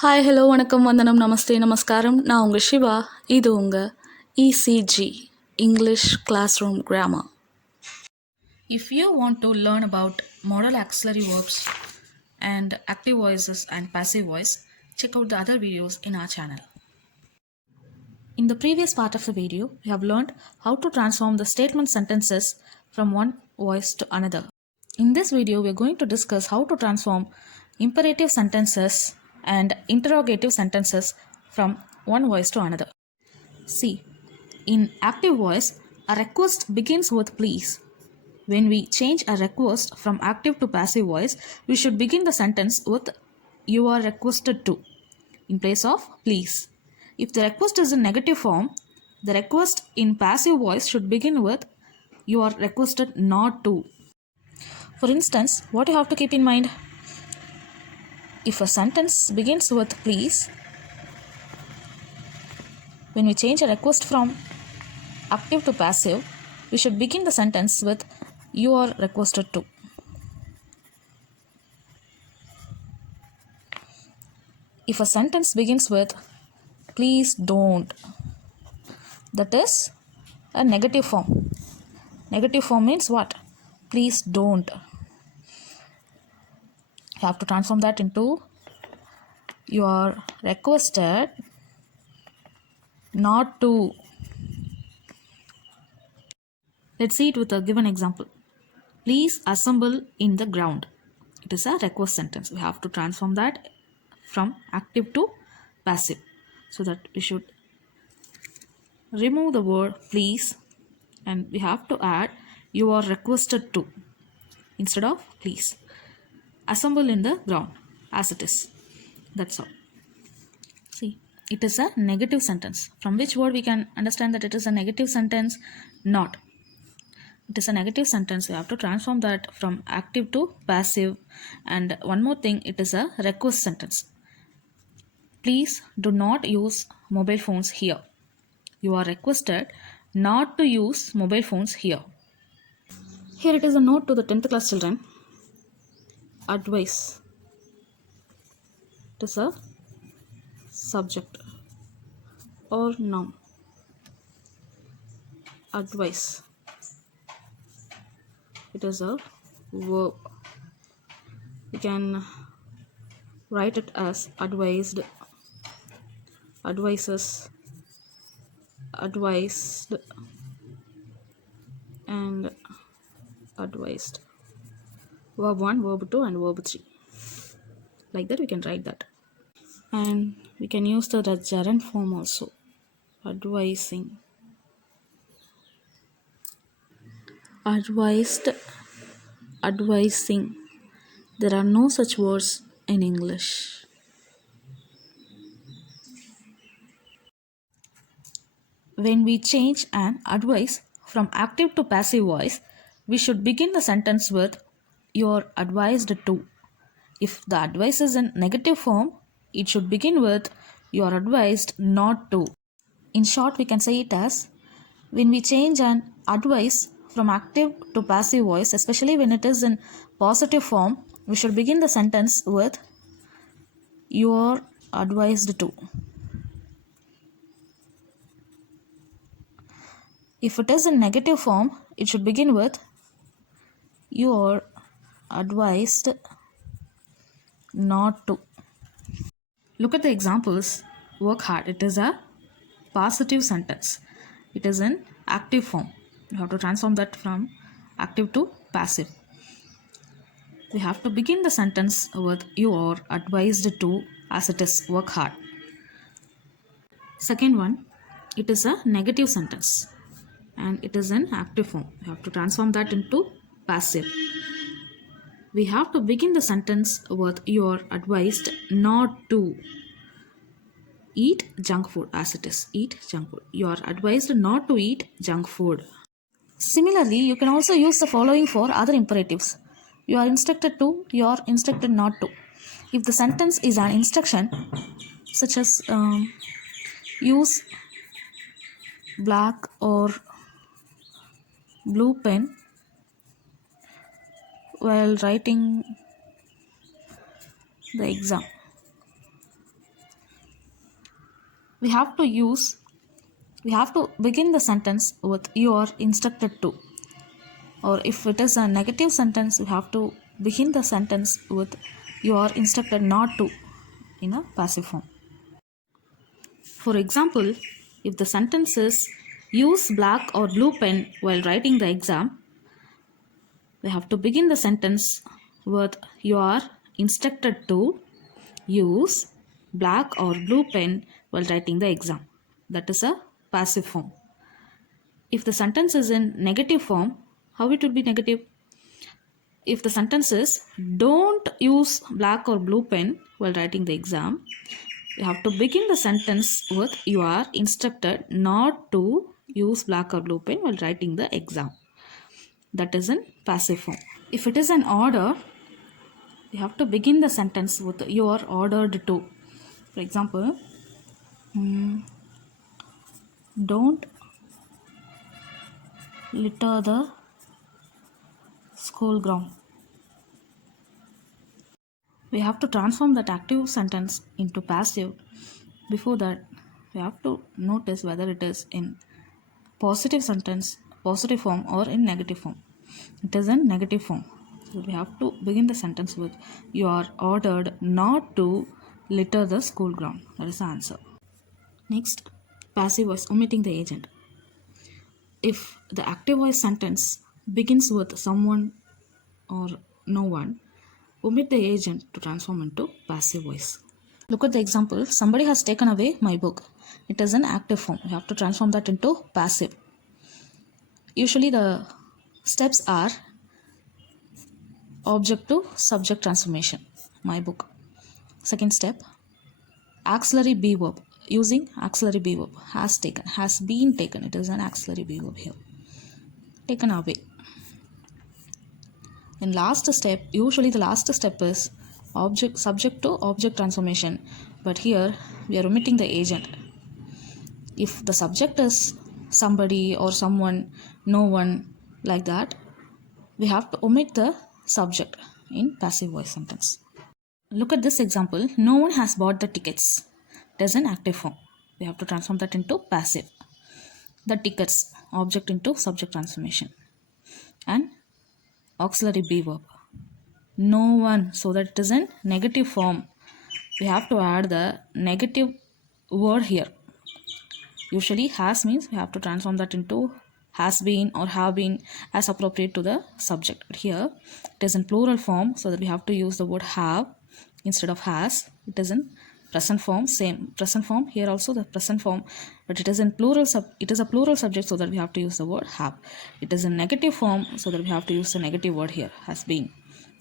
Hi hello வணக்கம் வந்தனம் நமஸ்தே நமஸ்காரம். நான் உங்கள் சிவா. இது உங்கள் ECG English Classroom Grammar. If you want to learn about modal auxiliary verbs and active voices and passive voice, check out the other videos in our channel. In the previous part of the video, we have learned how to transform the statement sentences from one voice to another. In this video, we are going to discuss how to transform imperative sentences and interrogative sentences from one voice to another. See, in active voice, a request begins with please. When we change a request from active to passive voice, we should begin the sentence with you are requested to in place of please. If the request is in negative form, the request in passive voice should begin with you are requested not to. For instance, what you have to keep in mind? If a sentence begins with please, when we change a request from active to passive, we should begin the sentence with you are requested to. If a sentence begins with please don't, that is a negative form. Negative form means what? Please don't. You have to transform that into you are requested not to. Let's see it with a given example. Please assemble in the ground. It is a request sentence. We have to transform that from active to passive. So that we should remove the word please and we have to add you are requested to instead of please. Assemble in the ground as it is. That's all. See, it is a negative sentence. From which word we can understand that it is a negative sentence? Not. It is a negative sentence. We have to transform that from active to passive. And one more thing, it is a request sentence. Please do not use mobile phones here. You are requested not to use mobile phones here. Here it is a note to the 10th class children. Advice. It is a subject or noun. Advice. It is a verb. We can write it as advised, advises, advised, and advised. Verb 1, verb 2, and verb 3. Like that we can write that. And we can use the gerund form also. Advising. Advised, advising. There are no such words in English. When we change an advice from active to passive voice, we should begin the sentence with you're advised to. If the advice is in negative form, it should begin with you're advised not to. In short, we can say it as when we change an advice from active to passive voice, especially when it is in positive form, we should begin the sentence with you are advised to. If it is in negative form, it should begin with you are advised not to. Look at the examples. Work hard. It is a positive sentence. It is in active form. You have to transform that from active to passive. We have to begin the sentence with you are advised to as it is work hard. Second one, it is a negative sentence and it is in active form. You have to transform that into passive. We have to begin the sentence with you are advised not to eat junk food as it is. Eat junk food. You are advised not to eat junk food. Similarly, you can also use the following for other imperatives. You are instructed to, you are instructed not to. If the sentence is an instruction, such as use black or blue pen while writing the exam. we have to begin the sentence with you are instructed to, or if it is a negative sentence, we have to begin the sentence with you are instructed not to in a passive form. For example, if the sentence is use black or blue pen while writing the exam, we have to begin the sentence with you are instructed to use black or blue pen while writing the exam. That is a passive form. If the sentence is in negative form, how it would be negative? If the sentence is don't use black or blue pen while writing the exam, you have to begin the sentence with you are instructed not to use black or blue pen while writing the exam. That is in passive form. If it is an order, you have to begin the sentence with you are ordered to. For example, don't litter the school ground. We have to transform that active sentence into passive. Before that, we have to notice whether it is in positive sentence, positive form, or in negative form. It is in negative form. So we have to begin the sentence with you are ordered not to litter the school ground. That is the answer. Next, passive voice, omitting the agent. If the active voice sentence begins with someone or no one, omit the agent to transform into passive voice. Look at the example. Somebody has taken away my book. It is an active form. You have to transform that into passive. Usually the steps are object to subject transformation. My book. Second step, auxiliary be verb. Using auxiliary be verb. Has taken. Has been taken. It is an auxiliary be verb here. Taken away. In last step, usually the last step is subject to object transformation, but here we are omitting the agent. If the subject is somebody or someone, no one, like that, we have to omit the subject in passive voice sentence. Look at this example. No one has bought the tickets. It is an active form. We have to transform that into passive. The tickets, object into subject transformation. And auxiliary be verb. No one, so that it is in negative form. We have to add the negative word here. Usually has means we have to transform that into has been or have been as appropriate to the subject. But here it is in plural form, so that we have to use the word have instead of has. It is in present form, same present form. Here also the present form, but it is in plural it is a plural subject, so that we have to use the word have. It is in negative form, so that we have to use the negative word here, has been,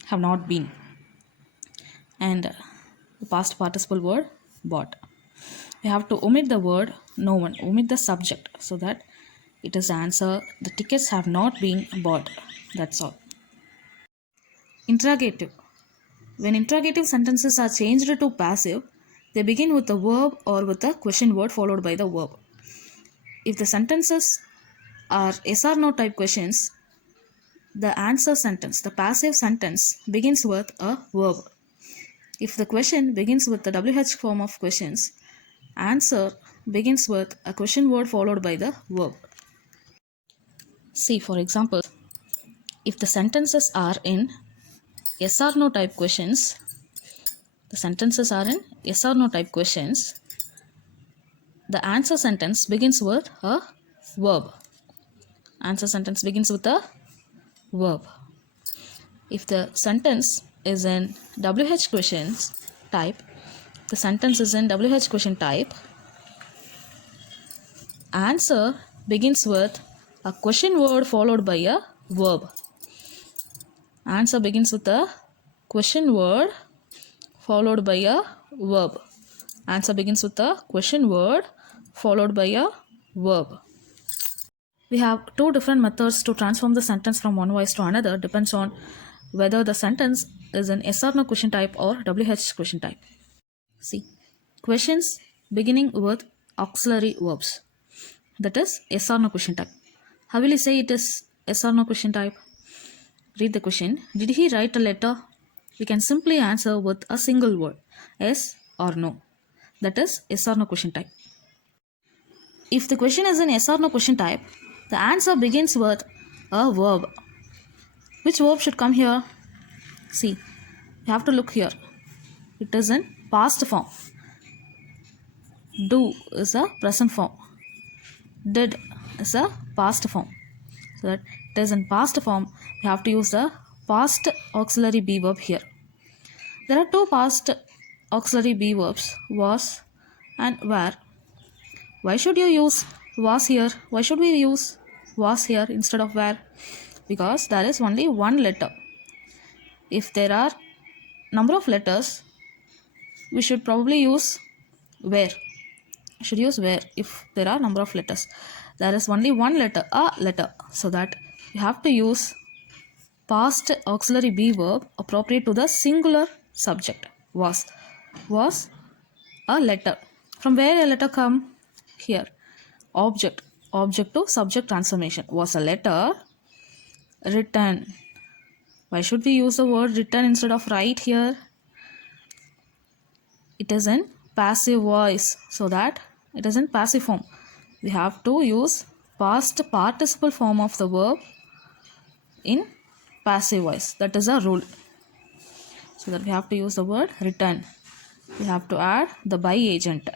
have not been. And the past participle word bought. We have to omit the word no one, omit the subject, so that it is the answer. The tickets have not been bought. That's all. Interrogative. When interrogative sentences are changed to passive, they begin with a verb or with a question word followed by the verb. If the sentences are yes or no type questions, the answer sentence, the passive sentence, begins with a verb. If the question begins with the WH form of questions, answer begins with a question word followed by the verb. See, for example, if the sentences are in yes or no type questions, the answer sentence begins with a verb. Answer sentence begins with a verb. If the sentence is in WH questions type, answer begins with a question word followed by a verb. Answer begins with a question word followed by a verb. Answer begins with a question word followed by a verb. We have two different methods to transform the sentence from one voice to another. Depends on whether the sentence is an yes or no question type or WH question type. See, questions beginning with auxiliary verbs. That is yes or no question type. How will you say it is yes or no question type? Read the question. Did he write a letter? We can simply answer with a single word, yes or no. That is yes or no question type. If the question is an yes or no question type, the answer begins with a verb. Which verb should come here? See, you have to look here. It is in past form. Do is a present form. Did is a past form. So that it is in past form, you have to use the past auxiliary be verb here. There are two past auxiliary be verbs, was and were. Why should you use was here? Why should we use was here instead of were? Because there is only one letter. If there are number of letters, we should probably use where. Should use where if there are number of letters. There is only one letter, a letter. So that you have to use past auxiliary be verb appropriate to the singular subject. Was a letter. From where a letter come? Here. Object to subject transformation. Was a letter written. Why should we use the word written instead of write here? It is in passive voice, so that it is in passive form. We have to use past participle form of the verb in passive voice. That is a rule. So that we have to use the word written. We have to add the by agent.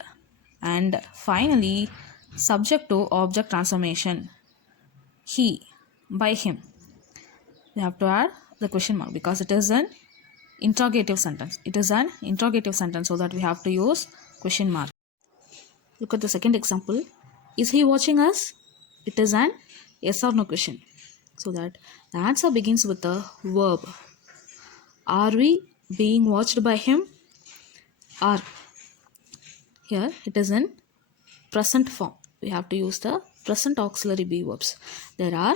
And finally, subject to object transformation. He, by him. We have to add the question mark because it is an interrogative sentence. It is an interrogative sentence, so that we have to use question mark. Look at the second example. Is he watching us? It is an yes or no question. So that the answer begins with the verb. Are we being watched by him? Are. Here it is in present form. We have to use the present auxiliary be verbs. There are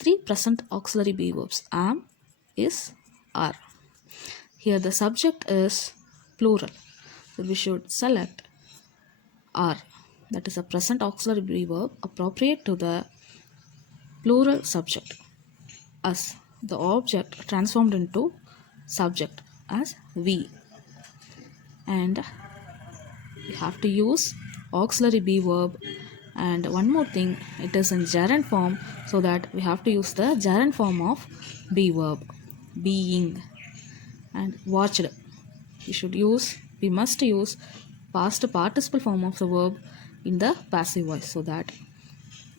3 present auxiliary be verbs. Am, is, are. Here the subject is plural. So we should select are. That is a present auxiliary be verb appropriate to the plural subject. Us. The object transformed into subject as we. And we have to use auxiliary be verb. And one more thing, it is in gerund form, so that we have to use the gerund form of be verb. Being. And watched. We must use past participle form of the verb in the passive voice, so that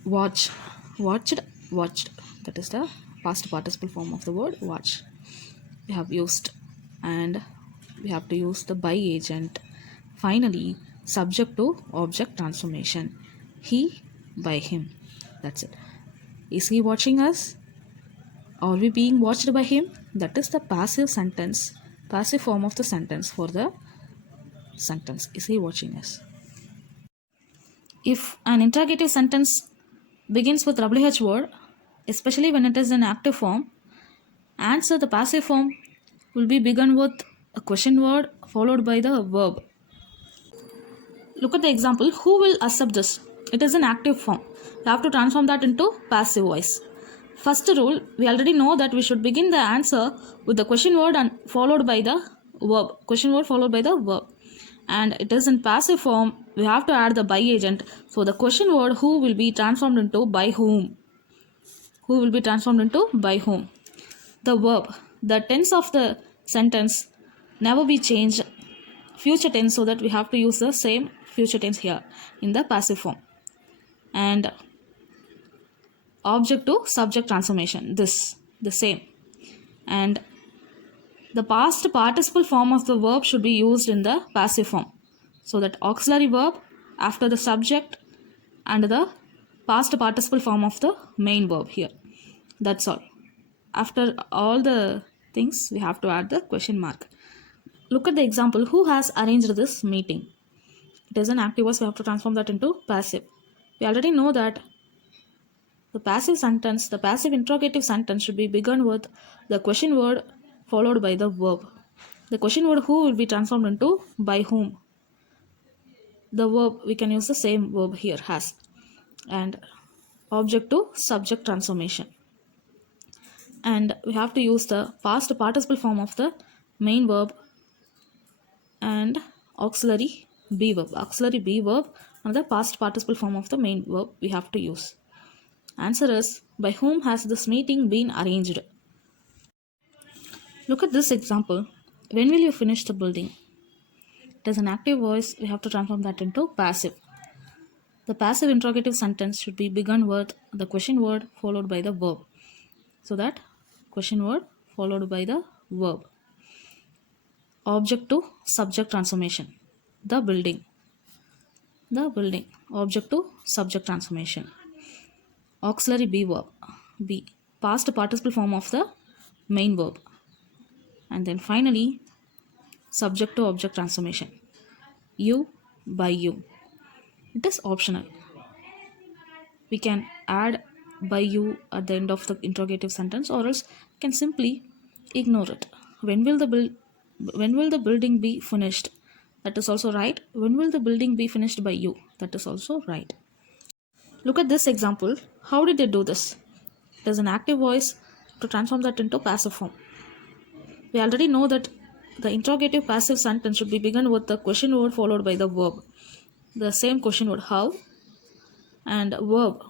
watched. That is the past participle form of the word watch. We have used, and we have to use the by agent. Finally, subject to object transformation. He, by him. That's it. Is he watching us? Are we being watched by him? That is the passive sentence, passive form of the sentence for the sentence. Is he watching us? If an interrogative sentence begins with WH word, especially when it is in active form, answer the passive form will be begun with a question word followed by the verb. Look at the example. Who will accept this? It is an active form. You have to transform that into passive voice. First rule, we already know that we should begin the answer with the question word and followed by the verb. Question word followed by the verb. And it is in passive form. We have to add the by agent. So the question word who will be transformed into by whom. Who will be transformed into by whom. The verb, the tense of the sentence never be changed. Future tense, so that we have to use the same future tense here in the passive form. And object to subject transformation, this the same. And the past participle form of the verb should be used in the passive form, so that auxiliary verb after the subject and the past participle form of the main verb here. That's all. After all the things, we have to add the question mark. Look at the example. Who has arranged this meeting? It is an active voice. We have to transform that into passive. We already know that the passive sentence, the passive interrogative sentence should be begun with the question word followed by the verb. The question word who will be transformed into by whom. The verb, we can use the same verb here, has. And object to subject transformation. And we have to use the past participle form of the main verb and auxiliary be verb. Auxiliary be verb Another past participle form of the main verb we have to use. Answer is, by whom has this meeting been arranged? Look at this example. When will you finish the building? It is an active voice. We have to transform that into passive. The passive interrogative sentence should be begun with the question word followed by the verb. So that question word followed by the verb. Object to subject transformation. The building. The building. Object to subject transformation. Auxiliary be verb. Be. Past participle form of the main verb. And then finally, subject to object transformation. You by you. It is optional. We can add by you at the end of the interrogative sentence, or else can simply ignore it. When will the building be finished? That is also right. When will the building be finished by you? That is also right. Look at this example. How did they do this? There's an active voice to transform that into passive form. We already know that the interrogative passive sentence should be begun with the question word followed by the verb. The same question word how and verb.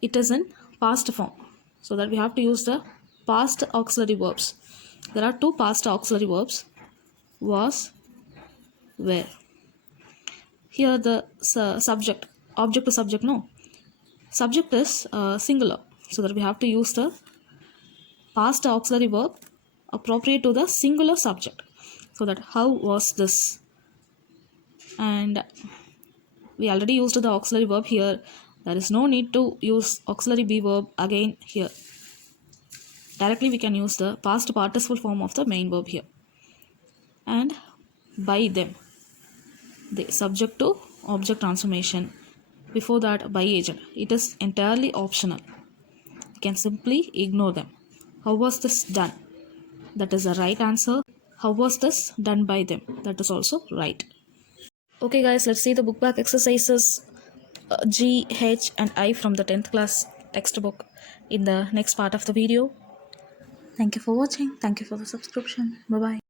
It is in past form. So that we have to use the past auxiliary verbs. There are two past auxiliary verbs. Was, were. Here the subject, object to subject, no. Subject is singular. So that we have to use the past auxiliary verb appropriate to the singular subject. So that how was this? And we already used the auxiliary verb here. There is no need to use auxiliary be verb again here. Directly we can use the past participle form of the main verb here. And by them. The subject to object transformation. Before that, by agent. It is entirely optional. You can simply ignore them. How was this done? That is the right answer. How was this done by them? That is also right. Okay guys, let's see the book back exercises G, H and I from the 10th class textbook in the next part of the video. Thank you for watching. Thank you for the subscription. Bye bye.